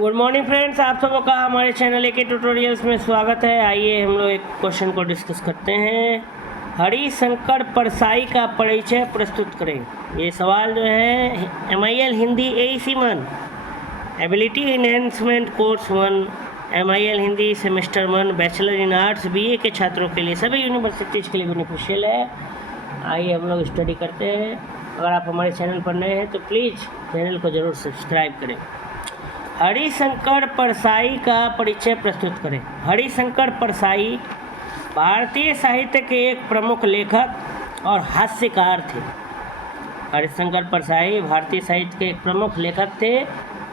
Good morning friends, आप सबों का हमारे चैनल के ट्यूटोरियल्स में स्वागत है। आइए हम लोग एक क्वेश्चन को डिस्कस करते हैं। हरिशंकर परसाई का परिचय प्रस्तुत करें। ये सवाल जो है MIL Hindi AEC 1 ability enhancement course 1 MIL Hindi semester 1 bachelor in arts BA के छात्रों के लिए, सभी यूनिवर्सिटीज़ के लिए बेनिफिशियल है। आइए हम लोग स्टडी करते हैं। अगर आप हमारे चैनल पर नए हैं तो प्लीज़ चैनल को ज़रूर सब्सक्राइब करें। हरिशंकर परसाई का परिचय प्रस्तुत करें। हरिशंकर परसाई भारतीय साहित्य के एक प्रमुख लेखक और हास्यकार थे। हरिशंकर परसाई भारतीय साहित्य के एक प्रमुख लेखक थे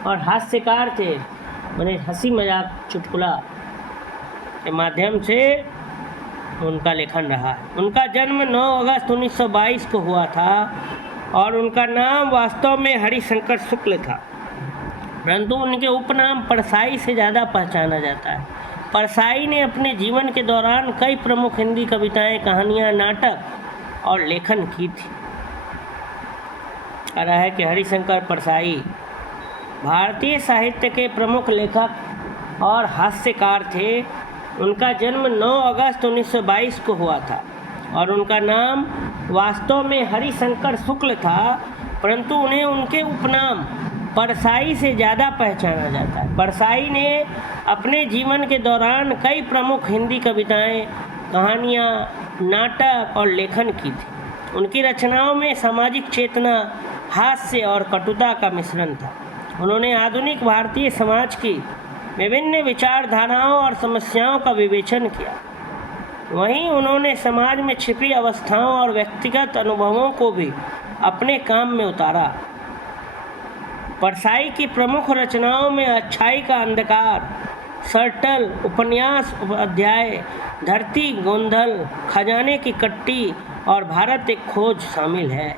और हास्यकार थे, माने हंसी मजाक चुटकुला के माध्यम से उनका लेखन रहा है। उनका जन्म 9 अगस्त 1922 को हुआ था और उनका नाम वास्तव में हरिशंकर शुक्ल था, परंतु उनके उपनाम परसाई से ज़्यादा पहचाना जाता है। परसाई ने अपने जीवन के दौरान कई प्रमुख हिंदी कविताएं, कहानियां, नाटक और लेखन की थी। कह रहा है कि हरिशंकर परसाई भारतीय साहित्य के प्रमुख लेखक और हास्यकार थे। उनका जन्म 9 अगस्त 1922 को हुआ था और उनका नाम वास्तव में हरिशंकर शुक्ल था, परंतु उन्हें उनके उपनाम परसाई से ज़्यादा पहचाना जाता है। परसाई ने अपने जीवन के दौरान कई प्रमुख हिंदी कविताएं, कहानियां, नाटक और लेखन की थी। उनकी रचनाओं में सामाजिक चेतना, हास्य और कटुता का मिश्रण था। उन्होंने आधुनिक भारतीय समाज की विभिन्न विचारधाराओं और समस्याओं का विवेचन किया। वहीं उन्होंने समाज में छिपी अवस्थाओं और व्यक्तिगत अनुभवों को भी अपने काम में उतारा। परसाई की प्रमुख रचनाओं में अच्छाई का अंधकार, सर्टल, उपन्यास अध्याय, धरती गोंधल, खजाने की कट्टी और भारत एक खोज शामिल है।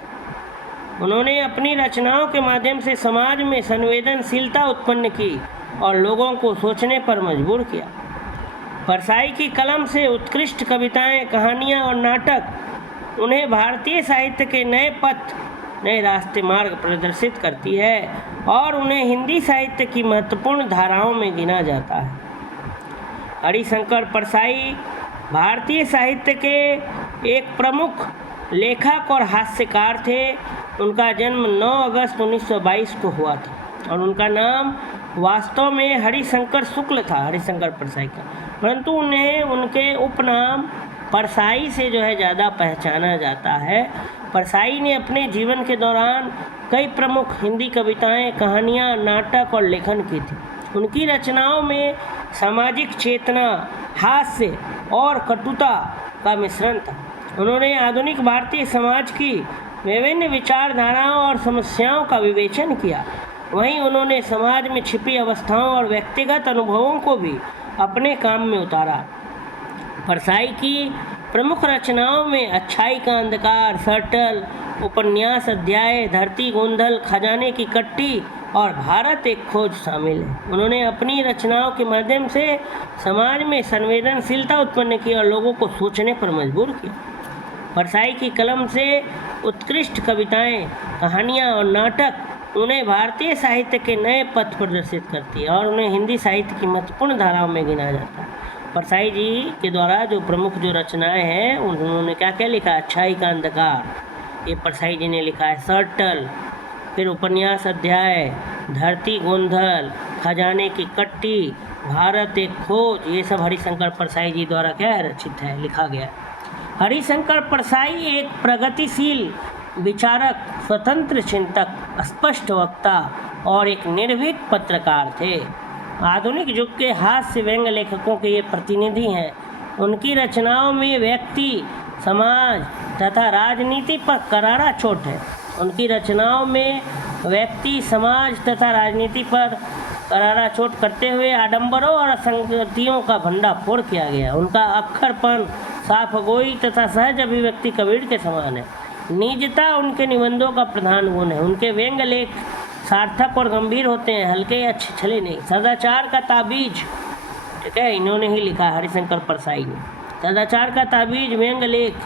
उन्होंने अपनी रचनाओं के माध्यम से समाज में संवेदनशीलता उत्पन्न की और लोगों को सोचने पर मजबूर किया। परसाई की कलम से उत्कृष्ट कविताएं, कहानियां और नाटक उन्हें भारतीय साहित्य के नए पथ, नए रास्ते मार्ग प्रदर्शित करती है और उन्हें हिंदी साहित्य की महत्वपूर्ण धाराओं में गिना जाता है। हरिशंकर परसाई भारतीय साहित्य के एक प्रमुख लेखक और हास्यकार थे। उनका जन्म 9 अगस्त 1922 को हुआ था और उनका नाम वास्तव में हरिशंकर शुक्ल था, हरिशंकर परसाई का, परंतु उन्हें उनके उपनाम परसाई से जो है ज़्यादा पहचाना जाता है। परसाई ने अपने जीवन के दौरान कई प्रमुख हिंदी कविताएं, कहानियां, नाटक और लेखन की थी। उनकी रचनाओं में सामाजिक चेतना, हास्य और कटुता का मिश्रण था। उन्होंने आधुनिक भारतीय समाज की विभिन्न विचारधाराओं और समस्याओं का विवेचन किया। वहीं उन्होंने समाज में छिपी अवस्थाओं और व्यक्तिगत अनुभवों को भी अपने काम में उतारा। परसाई की प्रमुख रचनाओं में अच्छाई का अंधकार, सर्टल, उपन्यास अध्याय, धरती गोंधल, खजाने की कट्टी और भारत एक खोज शामिल है। उन्होंने अपनी रचनाओं के माध्यम से समाज में संवेदनशीलता उत्पन्न की और लोगों को सोचने पर मजबूर किया। परसाई की कलम से उत्कृष्ट कविताएं, कहानियां और नाटक उन्हें भारतीय साहित्य के नए पथ प्रदर्शित करती है और उन्हें हिंदी साहित्य की महत्वपूर्ण धाराओं में गिना जाता है। परसाई जी के द्वारा जो प्रमुख जो रचनाएं हैं, उन्होंने क्या क्या लिखा? अच्छाई का अंधकार, ये परसाई जी ने लिखा है। सर्टल, फिर उपन्यास अध्याय, धरती गोंधल, खजाने की कट्टी, भारत एक खोज, ये सब हरिशंकर परसाई जी द्वारा क्या है, रचित है, लिखा गया। हरिशंकर परसाई एक प्रगतिशील विचारक, स्वतंत्र चिंतक, स्पष्ट वक्ता और एक निर्भीक पत्रकार थे। आधुनिक युग के हास्य व्यंग्य लेखकों के ये प्रतिनिधि हैं। उनकी रचनाओं में व्यक्ति, समाज तथा राजनीति पर करारा चोट है। उनकी रचनाओं में व्यक्ति, समाज तथा राजनीति पर करारा चोट करते हुए आडंबरों और असंगतियों का भंडाफोड़ किया गया। उनका अक्खरपन, साफगोई तथा सहज अभिव्यक्ति कबीर के समान है। निजता उनके निबंधों का प्रधान गुण है। उनके व्यंग्य लेख सार्थक और गंभीर होते हैं, हल्के या छिछले नहीं। सदाचार का ताबीज, ठीक है, इन्होंने ही लिखा, हरिशंकर परसाई ने। सदाचार का ताबीज व्यंग्य लेख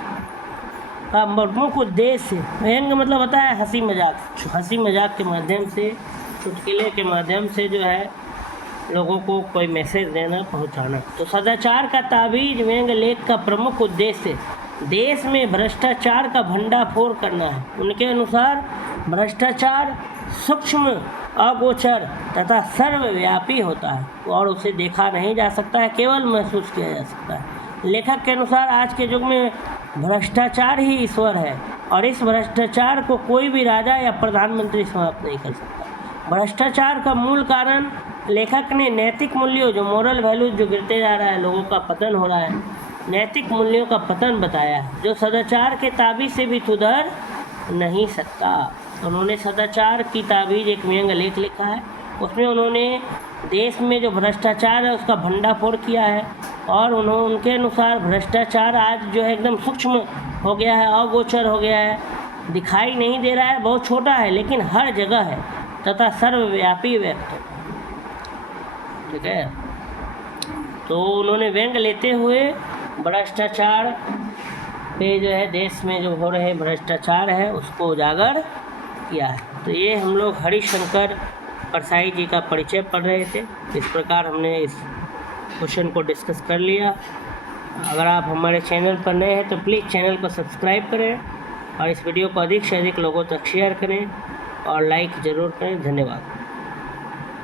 का प्रमुख उद्देश्य, व्यंग्य मतलब होता है हंसी मजाक के माध्यम से, चुटकुले के माध्यम से जो है लोगों को कोई मैसेज देना, पहुंचाना। तो सदाचार का ताबीज व्यंग लेख का प्रमुख उद्देश्य देश में भ्रष्टाचार का भंडाफोड़ करना है। उनके अनुसार भ्रष्टाचार सूक्ष्म, अगोचर तथा सर्वव्यापी होता है और उसे देखा नहीं जा सकता है, केवल महसूस किया जा सकता है। लेखक के अनुसार आज के युग में भ्रष्टाचार ही ईश्वर है और इस भ्रष्टाचार को कोई भी राजा या प्रधानमंत्री समाप्त नहीं कर सकता। भ्रष्टाचार का मूल कारण लेखक ने नैतिक मूल्यों, जो मोरल वैल्यूज जो गिरते जा रहा है, लोगों का पतन हो रहा है, नैतिक मूल्यों का पतन बताया है, जो सदाचार के ताबीज से भी सुधर नहीं सकता। उन्होंने सदाचार की ताबीज एक व्यंग लेख लिखा है, उसमें उन्होंने देश में जो भ्रष्टाचार है उसका भंडाफोड़ किया है और उनके अनुसार भ्रष्टाचार आज जो है एकदम सूक्ष्म हो गया है, अगोचर हो गया है, दिखाई नहीं दे रहा है, बहुत छोटा है लेकिन हर जगह है तथा सर्वव्यापी व्यक्त। ठीक है, तो उन्होंने व्यंग लेते हुए भ्रष्टाचार पे जो है देश में जो हो रहे भ्रष्टाचार है उसको उजागर किया है। तो ये हम लोग हरिशंकर परसाई जी का परिचय पढ़ रहे थे। इस प्रकार हमने इस क्वेश्चन को डिस्कस कर लिया। अगर आप हमारे चैनल पर नए हैं तो प्लीज़ चैनल को सब्सक्राइब करें और इस वीडियो को अधिक से अधिक लोगों तक शेयर करें और लाइक ज़रूर करें। धन्यवाद।